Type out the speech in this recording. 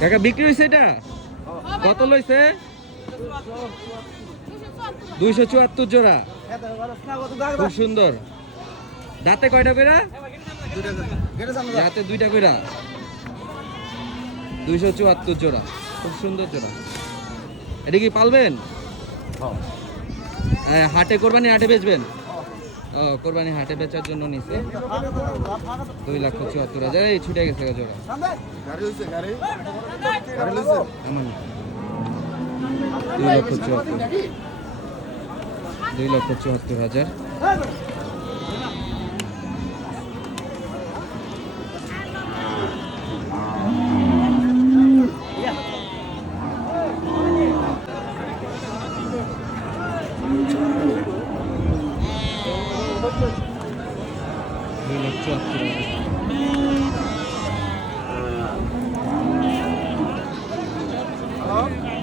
কাকা বিক্রি হয়েছে এটা? কত লইছে? দুইশো চুয়াত্তর জোড়া। খুব সুন্দর। দাঁতে কয়টা কইরা? দাঁতে দুইটা কইরা। দুইশো চুয়াত্তর জোড়া। খুব সুন্দর জোড়া। এটা কি পালবেন? হ্যাঁ, হাটে কোরবানি হাটে বেচবেন? কোরবানি হাটে বেচার জন্য নিছে। দুই লাখ চুয়াত্তর হাজার। এই ছুটে গেছে জোড়া। দুই লক্ষ চুয়াত্তর দুই লক্ষ চুয়াত্তর হাজার। Thank you. böyle çat diye. Hello?